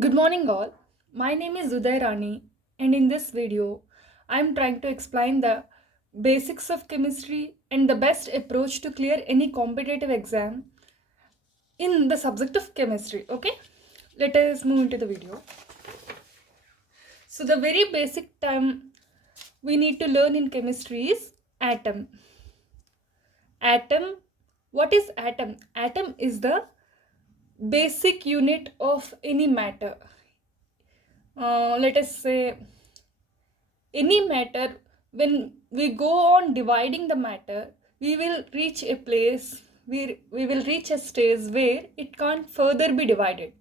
Good morning all. My name is Uday Rani and in this video I am trying to explain the basics of chemistry and the best approach to clear any competitive exam in the subject of chemistry. Okay, let us move into the video. So the very basic term we need to learn in chemistry is atom. Atom, what is atom? Atom is the basic unit of any matter. Let us say any matter, when we go on dividing the matter, we will reach a place, we will reach a stage where it can't further be divided.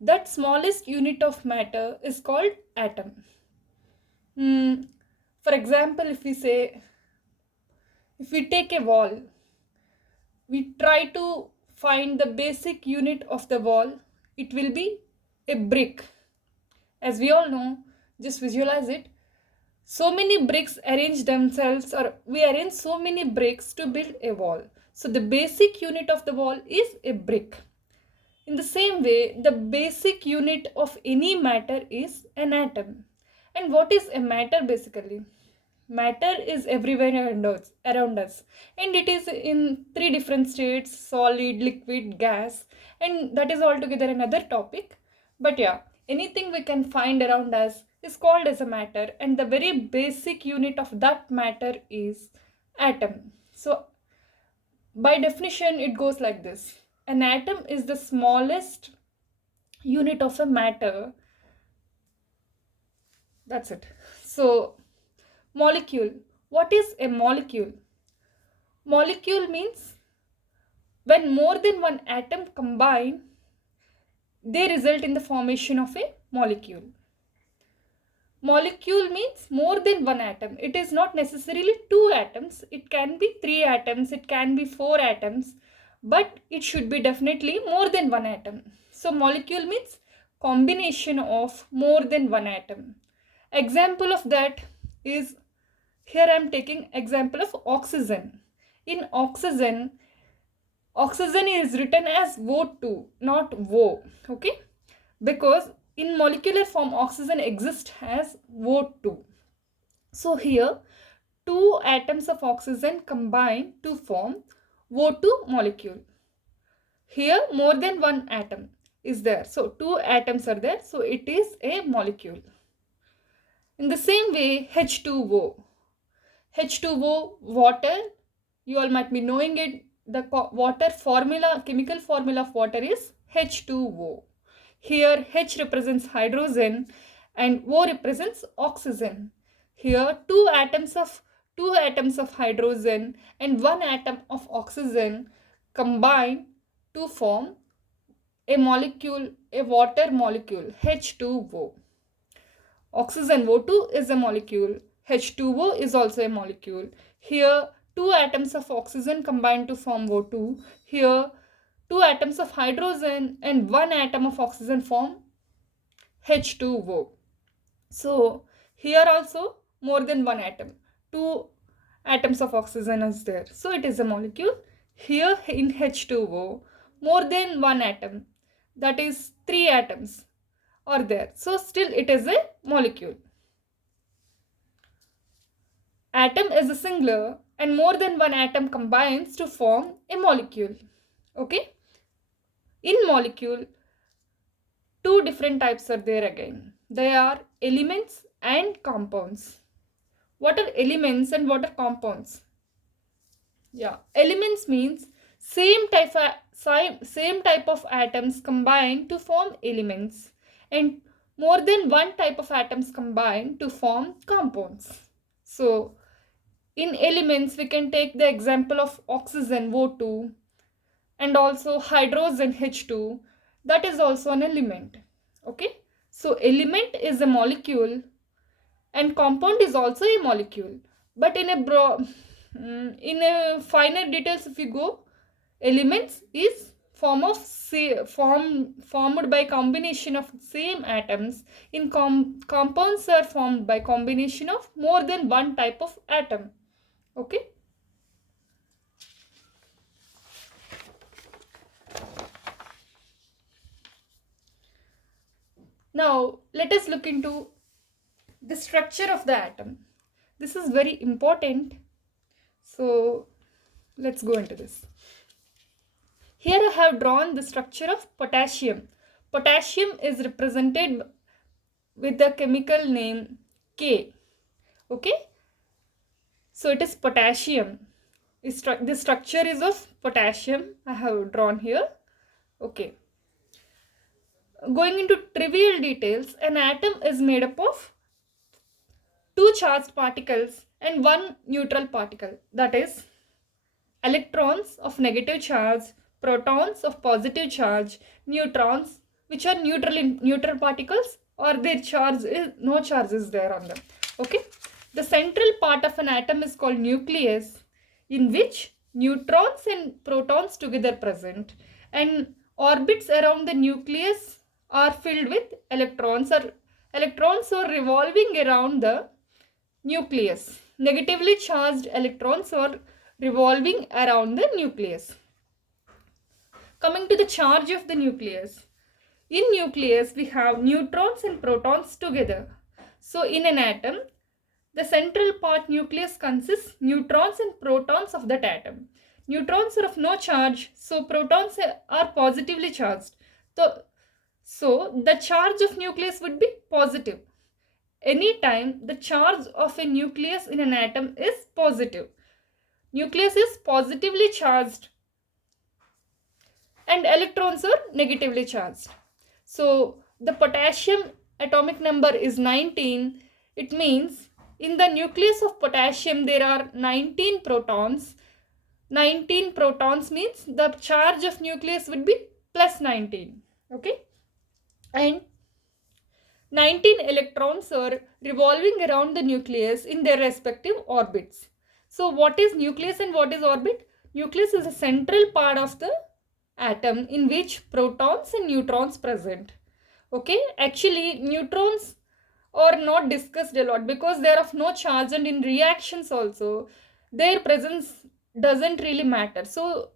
That smallest unit of matter is called atom. For example, if we take a wall, we try to find the basic unit of the wall, it will be a brick. As we all know, just visualize it. So many bricks arrange themselves, or we arrange so many bricks to build a wall. So the basic unit of the wall is a brick. In the same way, the basic unit of any matter is an atom. And what is a matter basically? Matter is everywhere around us, and it is in three different states: solid, liquid, gas, and that is altogether another topic. But yeah, anything we can find around us is called as a matter, and the very basic unit of that matter is atom. So by definition it goes like this: an atom is the smallest unit of a matter. That's it. So molecule, what is a molecule? Molecule means when more than one atom combine, they result in the formation of a molecule. Molecule means more than one atom. It is not necessarily two atoms. It can be three atoms. It can be four atoms. But it should be definitely more than one atom. So molecule means combination of more than one atom. Example of that is, here I am taking example of oxygen. In oxygen is written as O2, not O, okay? Because in molecular form, oxygen exists as O2. So here, two atoms of oxygen combine to form O2 molecule. Here, more than one atom is there. So two atoms are there. So it is a molecule. In the same way, H2O. H2O, water, you all might be knowing it. The water formula, chemical formula of water is H2O. Here H represents hydrogen and O represents oxygen. Here two atoms of hydrogen and one atom of oxygen combine to form a molecule, a water molecule, H2O. Oxygen O2 is a molecule. H2O is also a molecule. Here two atoms of oxygen combine to form O2. Here two atoms of hydrogen and one atom of oxygen form H2O. So here also more than one atom. Two atoms of oxygen is there. So it is a molecule. Here in H2O, more than one atom. That is three atoms are there. So still it is a molecule. Atom is a singular and more than one atom combines to form a molecule. Okay. In molecule, two different types are there again. They are elements and compounds. What are elements and what are compounds? Yeah, elements means same type of atoms combine to form elements, and more than one type of atoms combine to form compounds. So in elements we can take the example of oxygen O2 and also hydrogen H2. That is also an element. Okay, so element is a molecule and compound is also a molecule, but in a finer details if you go, elements is formed by combination of same atoms. In compounds are formed by combination of more than one type of atom. Okay. Now let us look into the structure of the atom. This is very important. So let's go into this. Here I have drawn the structure of potassium. Potassium is represented with the chemical name K. Okay. So it is potassium. The structure is of potassium. I have drawn here. Okay. Going into trivial details, an atom is made up of two charged particles and one neutral particle. That is, electrons of negative charge, protons of positive charge, neutrons which are neutral particles, or their charge is no charge is there on them. Okay. The central part of an atom is called nucleus, in which neutrons and protons together present, and orbits around the nucleus are filled with electrons, or electrons are revolving around the nucleus. Negatively charged electrons are revolving around the nucleus. Coming to the charge of the nucleus. In nucleus, we have neutrons and protons together. So in an atom, the central part nucleus consists neutrons and protons of that atom. Neutrons are of no charge, so protons are positively charged. So the charge of nucleus would be positive. Anytime the charge of a nucleus in an atom is positive, nucleus is positively charged and electrons are negatively charged. So the potassium atomic number is 19. It means in the nucleus of potassium there are 19 protons. 19 protons means the charge of nucleus would be plus 19. Okay. And 19 electrons are revolving around the nucleus in their respective orbits. So what is nucleus and what is orbit? Nucleus is a central part of the atom in which protons and neutrons present. Okay, actually neutrons are not discussed a lot because they are of no charge, and in reactions also their presence doesn't really matter. So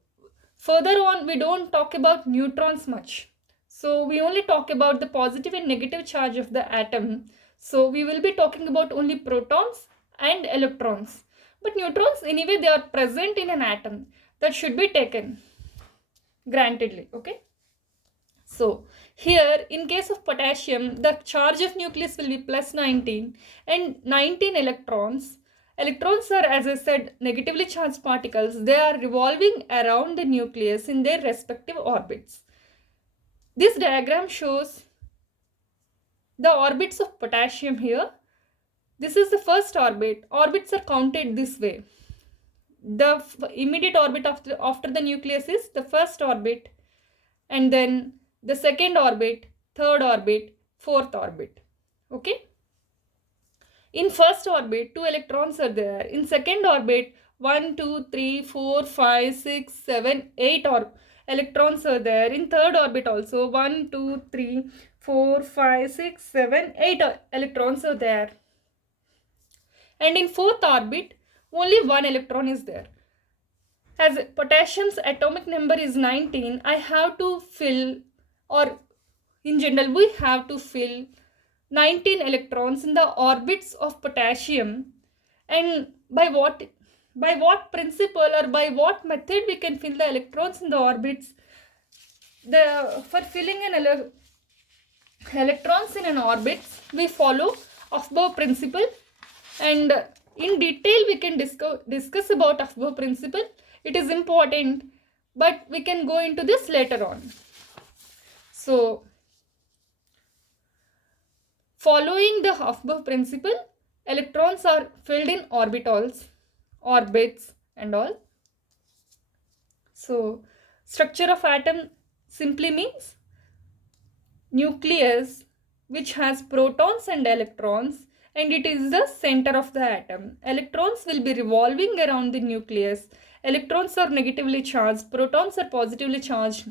further on we don't talk about neutrons much. So we only talk about the positive and negative charge of the atom. So we will be talking about only protons and electrons. But neutrons anyway they are present in an atom. That should be taken grantedly. Okay. So here in case of potassium, the charge of nucleus will be plus 19 and 19 electrons. Electrons are, as I said, negatively charged particles. They are revolving around the nucleus in their respective orbits. This diagram shows the orbits of potassium here. This is the first orbit. Orbits are counted this way. The immediate orbit after the nucleus is the first orbit, and then the second orbit, third orbit, fourth orbit. Okay. In first orbit, 2 electrons are there. In second orbit, 1, 2, 3, 4, 5, 6, 7, 8 electrons are there. In third orbit also, 1, 2, 3, 4, 5, 6, 7, 8 electrons are there. And in fourth orbit, only 1 electron is there. As potassium's atomic number is 19, I have to fill, or in general we have to fill 19 electrons in the orbits of potassium. And by what principle or by what method we can fill the electrons in the orbits? For filling an electrons in an orbit, we follow Aufbau principle, and in detail we can discuss about Aufbau principle. It is important, but we can go into this later on. So following the Aufbau principle, electrons are filled in orbitals, orbits and all. So structure of atom simply means nucleus which has protons and electrons, and it is the center of the atom. Electrons will be revolving around the nucleus. Electrons are negatively charged, protons are positively charged.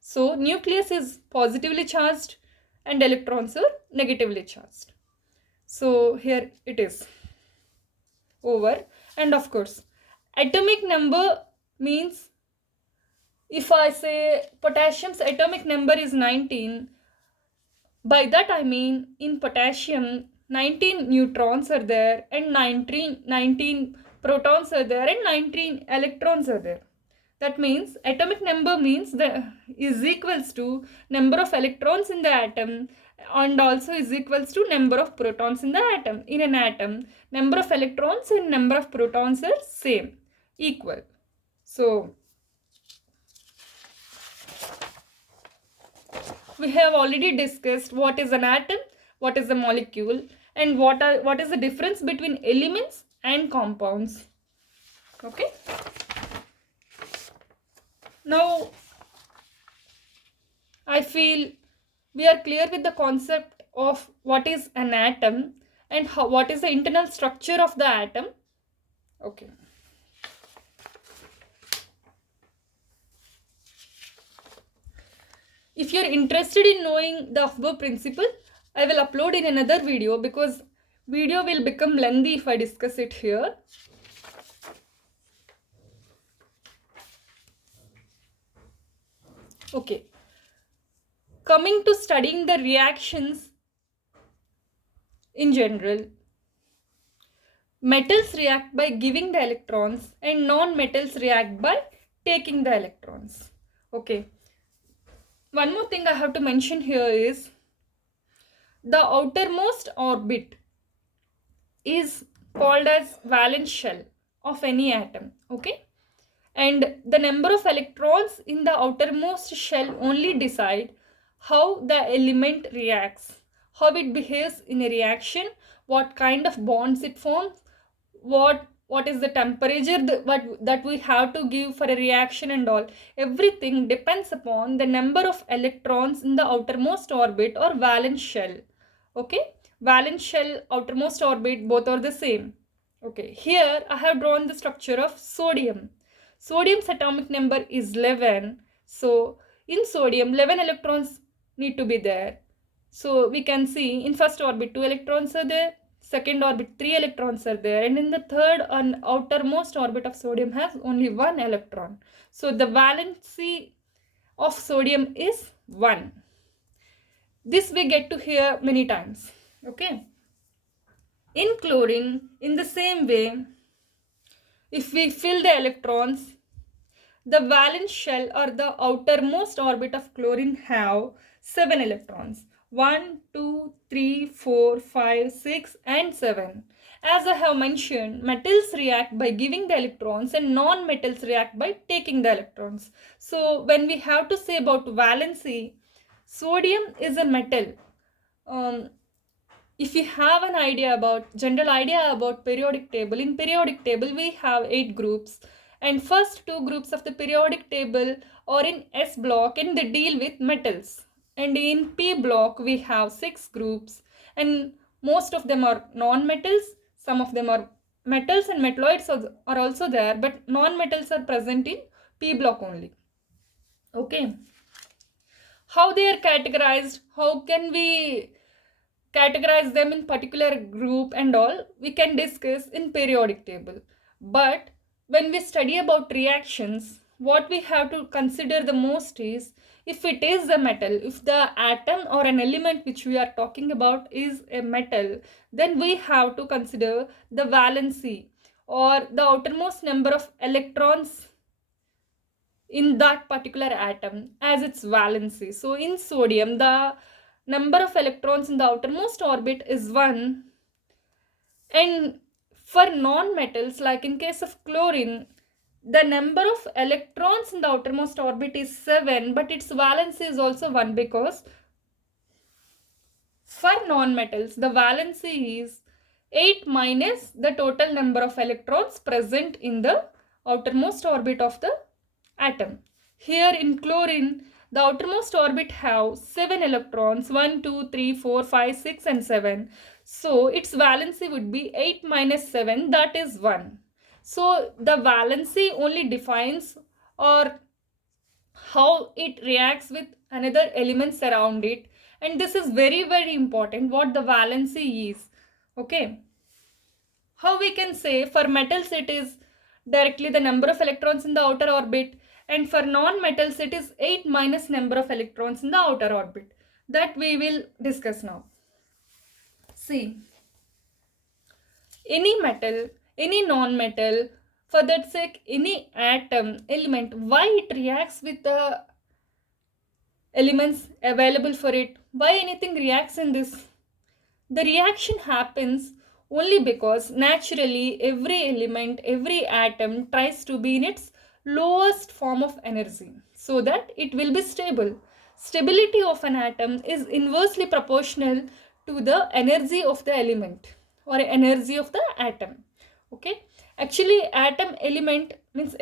So nucleus is positively charged and electrons are negatively charged. So here it is over. And of course, atomic number means, if I say potassium's atomic number is 19, By that I mean in potassium 19 neutrons are there and 19 protons are there and 19 electrons are there. That means atomic number means is equals to number of electrons in the atom and also is equals to number of protons in the atom. In an atom, number of electrons and number of protons are same, equal. So we have already discussed what is an atom, what is a molecule, and what is the difference between elements and compounds. Okay. Now I feel we are clear with the concept of what is an atom and what is the internal structure of the atom. Okay. If you are interested in knowing the above principle, I will upload in another video because video will become lengthy if I discuss it here. Okay. Coming to studying the reactions in general, metals react by giving the electrons and non-metals react by taking the electrons. Okay. One more thing I have to mention here is the outermost orbit is called as valence shell of any atom. Okay. And the number of electrons in the outermost shell only decide how the element reacts, how it behaves in a reaction, what kind of bonds it forms, what is the temperature that we have to give for a reaction and all. Everything depends upon the number of electrons in the outermost orbit or valence shell. Okay, valence shell, outermost orbit, both are the same. Okay, here I have drawn the structure of sodium. Sodium's atomic number is 11. So in sodium, 11 electrons need to be there. So we can see in first orbit 2 electrons are there, second orbit 3 electrons are there, and in the third and outermost orbit of sodium has only 1 electron. So the valency of sodium is 1. This we get to hear many times. Okay. In chlorine, in the same way, if we fill the electrons, the valence shell or the outermost orbit of chlorine have 7 electrons. 1, 2, 3, 4, 5, 6 and 7. As I have mentioned, metals react by giving the electrons and non-metals react by taking the electrons. So when we have to say about valency, sodium is a metal. If you have an idea about, general idea about periodic table, in periodic table we have 8 groups. And first 2 groups of the periodic table are in S block and they deal with metals. And in P block we have 6 groups and most of them are non-metals. Some of them are metals and metalloids are also there, but non-metals are present in P block only. Okay. How they are categorized, how can we categorize them in particular group and all, we can discuss in periodic table. But when we study about reactions, what we have to consider the most is, if it is a metal, if the atom or an element which we are talking about is a metal, then we have to consider the valency or the outermost number of electrons in that particular atom as its valency. So in sodium, the number of electrons in the outermost orbit is 1. And for non-metals, like in case of chlorine, the number of electrons in the outermost orbit is 7, but its valency is also 1, because for non-metals, the valency is 8 minus the total number of electrons present in the outermost orbit of the atom. Here in chlorine, the outermost orbit have 7 electrons, 1, 2, 3, 4, 5, 6 and 7. So its valency would be 8 minus 7, that is 1. So the valency only defines or how it reacts with another elements around it. And this is very, very important, what the valency is. Okay. How we can say for metals it is directly the number of electrons in the outer orbit, and for non-metals it is 8 minus number of electrons in the outer orbit. that we will discuss now. See, any metal, any non-metal, for that sake, any atom, element, why it reacts with the elements available for it, why anything reacts in this? The reaction happens only because naturally every element, every atom tries to be in its lowest form of energy so that it will be stable. Stability of an atom is inversely proportional to the energy of the element or energy of the atom. Okay, actually element means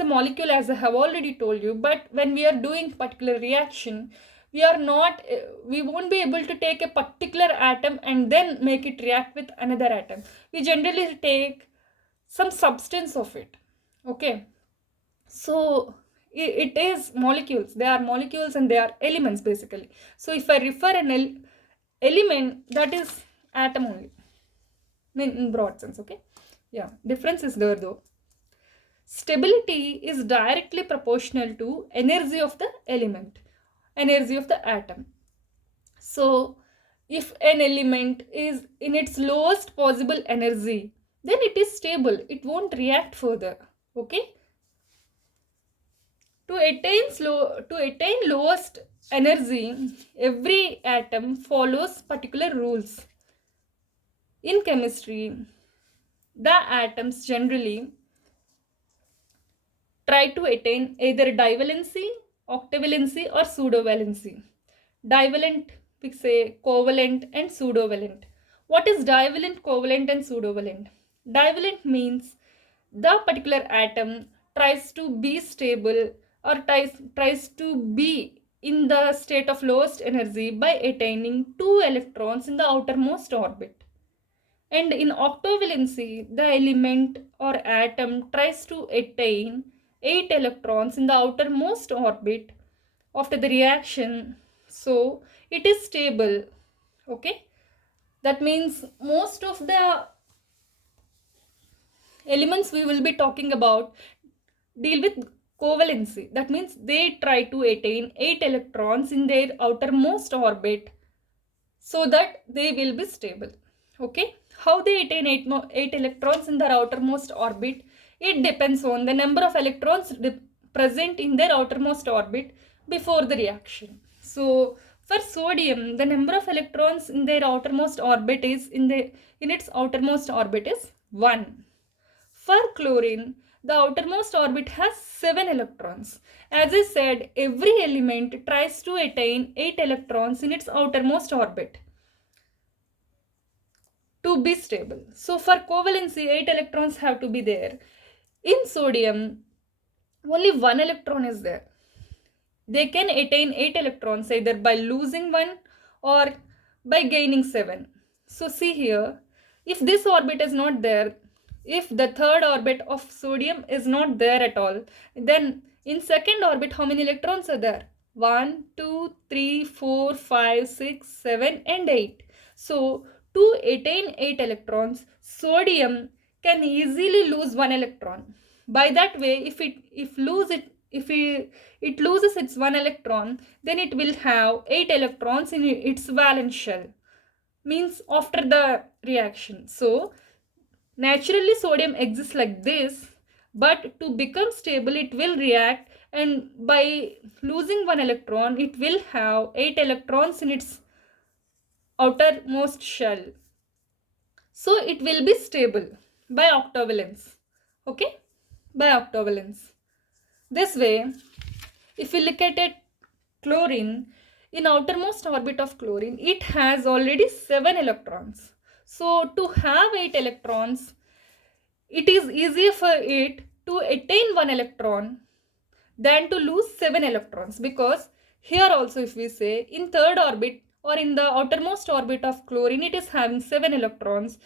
a molecule, as I have already told you, but when we are doing particular reaction, we won't be able to take a particular atom and then make it react with another atom. We generally take some substance of it. Okay, so it is molecules, they are molecules and they are elements basically. So if I refer an element, that is atom only in broad sense. Okay, yeah, difference is there though. Stability is directly proportional to energy of the element, energy of the atom. So if an element is in its lowest possible energy, then it is stable, it won't react further. Okay, to attain lowest energy, every atom follows particular rules. In chemistry, the atoms generally try to attain either divalency, octavalency or pseudovalency. Divalent, we say covalent and pseudovalent. What is divalent, covalent and pseudovalent? Divalent means the particular atom tries to be stable or tries to be in the state of lowest energy by attaining 2 electrons in the outermost orbit. And in octavalency, the element or atom tries to attain 8 electrons in the outermost orbit after the reaction. So it is stable. Okay, that means most of the elements we will be talking about deal with covalency. That means they try to attain 8 electrons in their outermost orbit so that they will be stable. Okay, how they attain 8 electrons in their outermost orbit? It depends on the number of electrons present in their outermost orbit before the reaction. So for sodium, the number of electrons in their outermost orbit is in its outermost orbit is 1. For chlorine, the outermost orbit has 7 electrons. As I said, every element tries to attain 8 electrons in its outermost orbit to be stable. So for covalency, 8 electrons have to be there. In sodium, only 1 electron is there. They can attain 8 electrons either by losing 1 or by gaining 7. So see here, if this orbit is not there, if the third orbit of sodium is not there at all, then in second orbit, how many electrons are there? 1, 2, 3, 4, 5, 6, 7 and 8. So to attain 8 electrons, sodium can easily lose 1 electron. By that way, if it loses its 1 electron, then it will have 8 electrons in its valence shell, means after the reaction. So naturally sodium exists like this, but to become stable it will react, and by losing 1 electron it will have 8 electrons in its outermost shell. So it will be stable by octavalence. Okay, by octavalence. This way, if we look at it, chlorine, in outermost orbit of chlorine, it has already 7 electrons. So to have 8 electrons, it is easier for it to attain 1 electron than to lose 7 electrons, because here also if we say in third orbit or in the outermost orbit of chlorine, it is having 7 electrons.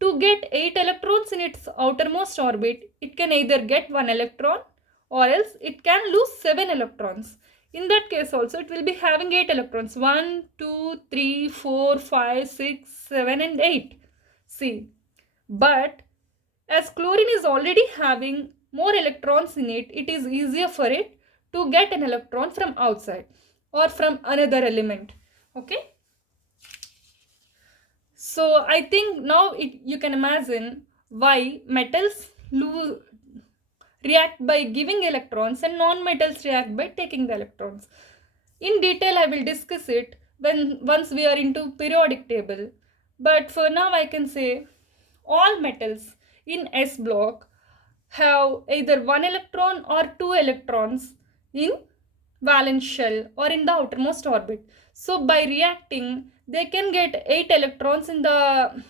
To get 8 electrons in its outermost orbit, it can either get 1 electron or else it can lose 7 electrons. In that case also it will be having 8 electrons. 1, 2, 3, 4, 5, 6, 7 and 8. See, but as chlorine is already having more electrons in it, it is easier for it to get an electron from outside or from another element. Okay. So I think now you can imagine why metals react by giving electrons and non-metals react by taking the electrons. In detail, I will discuss it once we are into periodic table. But for now, I can say all metals in S block have either one electron or two electrons in valence shell or in the outermost orbit. So by reacting, they can get 8 electrons in the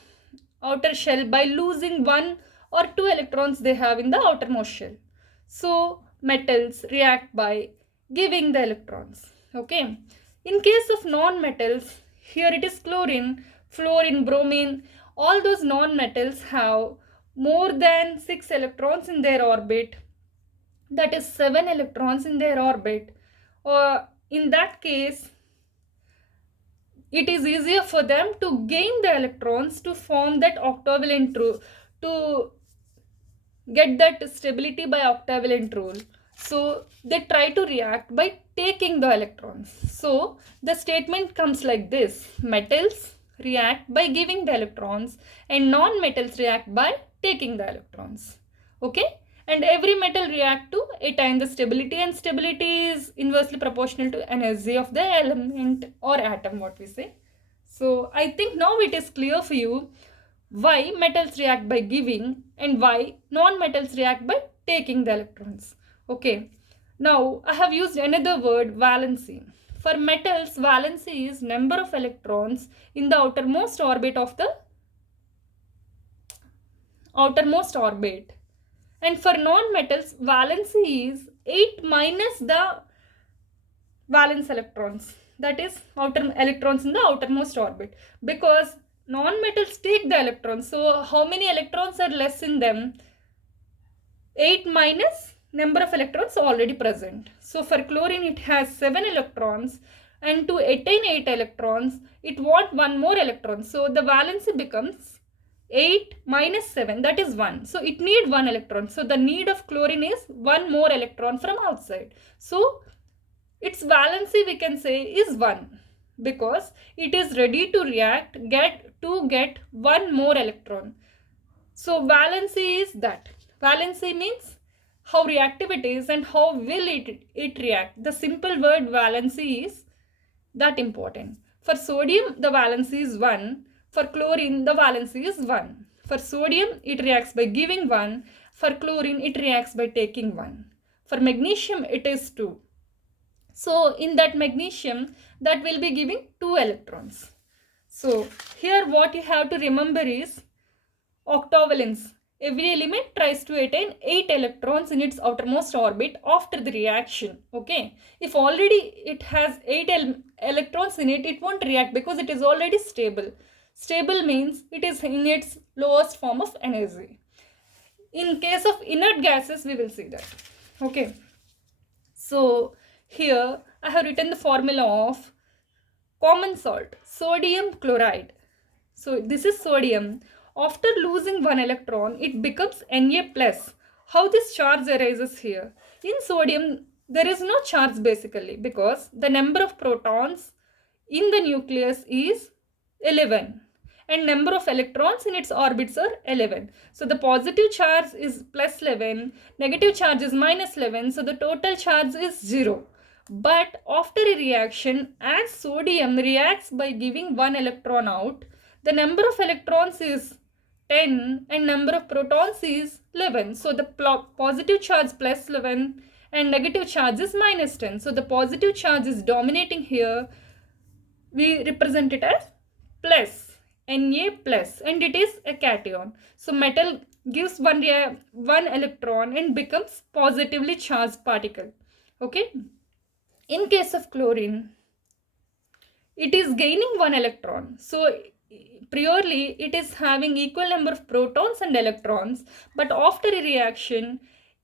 outer shell by losing one or two electrons they have in the outermost shell. So metals react by giving the electrons. Okay. In case of non-metals, here it is chlorine, fluorine, bromine, all those non-metals have more than 6 electrons in their orbit, that is 7 electrons in their orbit. In that case, it is easier for them to gain the electrons to form that octavalent rule, to get that stability by octavalent rule. So they try to react by taking the electrons. So the statement comes like this: metals react by giving the electrons and non-metals react by taking the electrons. Okay. And every metal react to attain the stability, and stability is inversely proportional to energy of the element or atom, what we say. So I think now it is clear for you why metals react by giving and why non-metals react by taking the electrons. Okay. Now I have used another word, valency. For metals, valency is number of electrons in the outermost orbit of the outermost orbit. And for non-metals, valency is 8 minus the valence electrons, that is outer electrons in the outermost orbit, because non-metals take the electrons. So how many electrons are less in them? 8 minus number of electrons already present. So for chlorine, it has 7 electrons, and to attain 8 electrons, it wants one more electron. So the valency becomes 8 minus 7, that is 1. So it needs 1 electron. So the need of chlorine is 1 more electron from outside. So its valency, we can say, is 1, because it is ready to react get 1 more electron. So valency is that. Valency means how reactive it is and how will it react. The simple word valency is that important. For sodium, the valency is 1. For chlorine, the valency is 1. For sodium, it reacts by giving 1. For chlorine, it reacts by taking 1. For magnesium, it is 2. So in that magnesium, that will be giving 2 electrons. So here what you have to remember is octavalence. Every element tries to attain 8 electrons in its outermost orbit after the reaction. Okay. If already it has 8 electrons in it, it won't react because it is already stable. Stable means it is in its lowest form of energy. In case of inert gases, we will see that. Okay. So here I have written the formula of common salt, sodium chloride. So this is sodium. After losing one electron, it becomes Na plus. How this charge arises here? In sodium, there is no charge basically, because the number of protons in the nucleus is 11 and number of electrons in its orbits are 11. So the positive charge is plus 11, negative charge is minus 11, so the total charge is 0. But after a reaction, as sodium reacts by giving one electron out, the number of electrons is 10 and number of protons is 11. So the positive charge plus 11 and negative charge is minus 10. So the positive charge is dominating here. We represent it as plus, Na plus, and it is a cation. So metal gives one electron and becomes positively charged particle. Okay. In case of chlorine, it is gaining one electron. So priorly it is having equal number of protons and electrons, but after a reaction,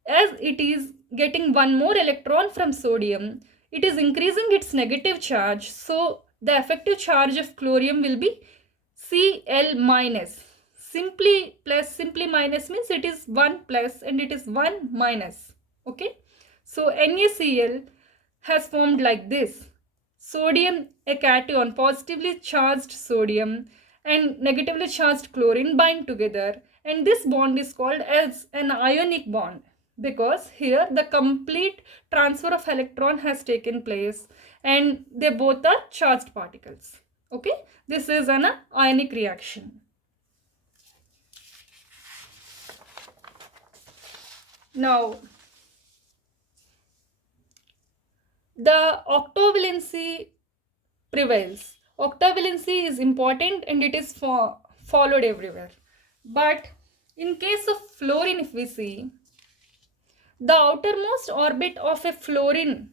as it is getting one more electron from sodium, it is increasing its negative charge. So the effective charge of chlorine will be Cl minus. Simply plus, simply minus means it is 1 plus and it is 1 minus. Okay. So NaCl has formed like this. sodium, a cation, positively charged sodium and negatively charged chlorine bind together, and this bond is called as an ionic bond because here the complete transfer of electron has taken place and they both are charged particles. Okay, this is an ionic reaction. Now the octavalency prevails. Octavalency is important and it is followed everywhere. But in case of fluorine, if we see, the outermost orbit of a fluorine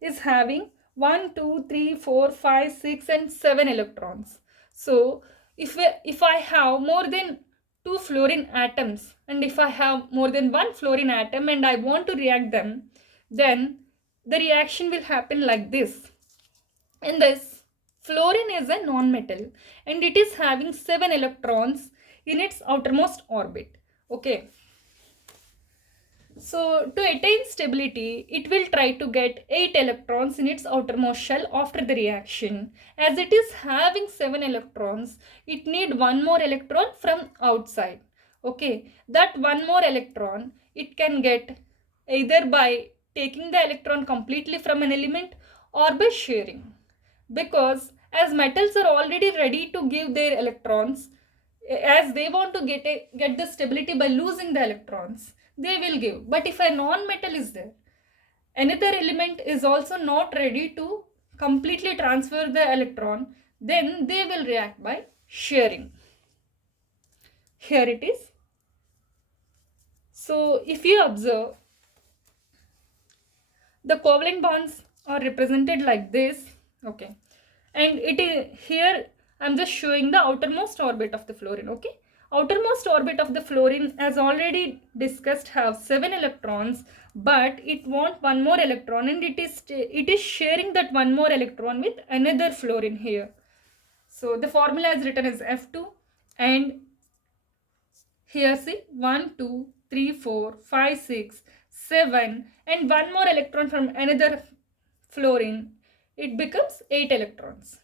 is having 1, 2, 3, 4, 5, 6 and 7 electrons. So if I have more than 2 fluorine atoms and if I have more than 1 fluorine atom and I want to react them, then the reaction will happen like this. In this, fluorine is a non-metal and it is having 7 electrons in its outermost orbit. Okay. So to attain stability, it will try to get 8 electrons in its outermost shell after the reaction. As it is having 7 electrons, it need one more electron from outside. Okay, that one more electron it can get either by taking the electron completely from an element or by sharing. Because as metals are already ready to give their electrons, as they want to get the stability by losing the electrons, they will give. But if a non-metal is there, another element is also not ready to completely transfer the electron, then they will react by sharing. Here it is. So if you observe, the covalent bonds are represented like this. Okay, and it is here I'm just showing the outermost orbit of the fluorine. Okay, outermost orbit of the fluorine, as already discussed, have 7 electrons, but it wants one more electron and it is sharing that one more electron with another fluorine here. So the formula is written as F2, and here see 1, 2, 3, 4, 5, 6, 7 and one more electron from another fluorine. It becomes 8 electrons.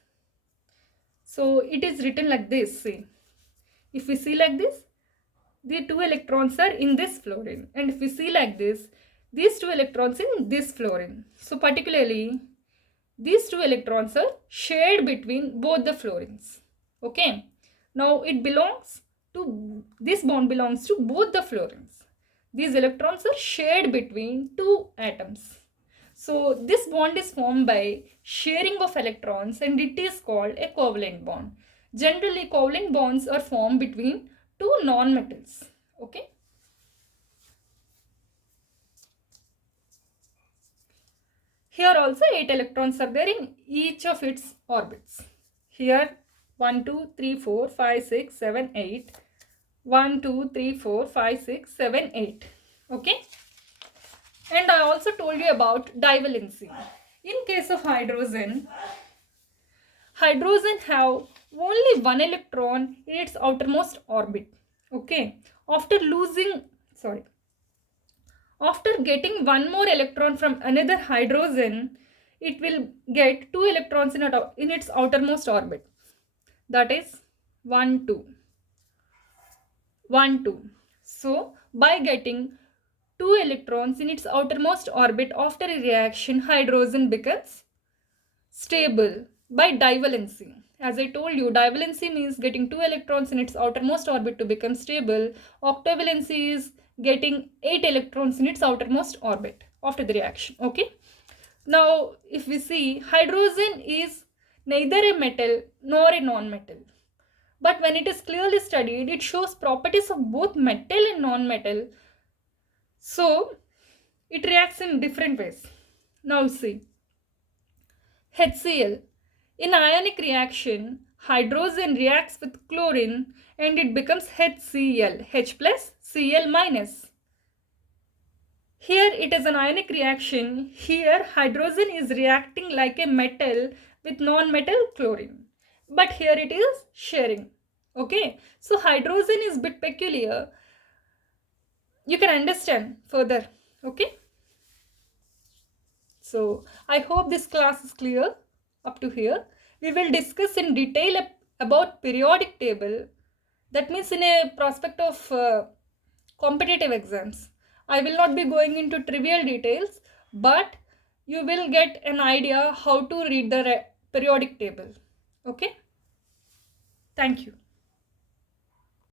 So it is written like this. See, if we see like this, the 2 electrons are in this fluorine, and if we see like this, these 2 electrons in this fluorine. So particularly these 2 electrons are shared between both the fluorines. Okay, now this bond belongs to both the fluorines. These electrons are shared between 2 atoms. So this bond is formed by sharing of electrons and it is called a covalent bond. Generally, covalent bonds are formed between 2 non-metals. Okay. Here also 8 electrons are there in each of its orbits. Here 1, 2, 3, 4, 5, 6, 7, 8. 1, 2, 3, 4, 5, 6, 7, 8. Okay. And I also told you about divalency. In case of hydrogen have only one electron in its outermost orbit. Okay. After getting one more electron from another hydrogen, it will get 2 electrons in its outermost orbit. That is 1, 2. 1, 2. So, by getting 2 electrons in its outermost orbit after a reaction, hydrogen becomes stable by divalency. As I told you, divalency means getting 2 electrons in its outermost orbit to become stable. Octavalency is getting 8 electrons in its outermost orbit after the reaction. Okay. Now, if we see, hydrogen is neither a metal nor a non-metal. But when it is clearly studied, it shows properties of both metal and non-metal. So, it reacts in different ways. Now see, HCl. In ionic reaction, hydrogen reacts with chlorine and it becomes HCl, H plus Cl minus. Here it is an ionic reaction. Here hydrogen is reacting like a metal with non-metal chlorine. But here it is sharing. Okay. So hydrogen is a bit peculiar. You can understand further. Okay. So I hope this class is clear. up to here. We will discuss in detail about periodic table. That means in a prospect of competitive exams. I will not be going into trivial details, but you will get an idea how to read the periodic table. Okay? Thank you.